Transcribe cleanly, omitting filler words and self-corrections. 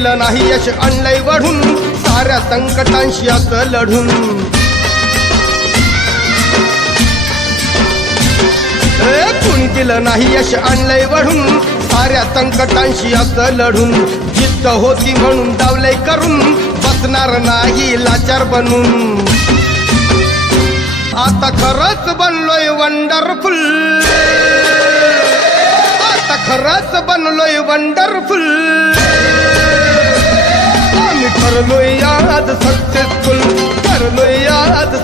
दिलं नाही यश आणलंय वढून साऱ्या संकटांशी असं लढून कुणी दिलं नाही यश आणलंय वढून साऱ्या संकटांशी असं लढून जिद्द होती म्हणून डावलंय करून बसणार नाही लाचार बनून आता खरंच बनलोय वंडरफुल आता खरंच बनलोय वंडरफुल आम्ही ठरलोय आज सक्सेसफुल ठरलोय आज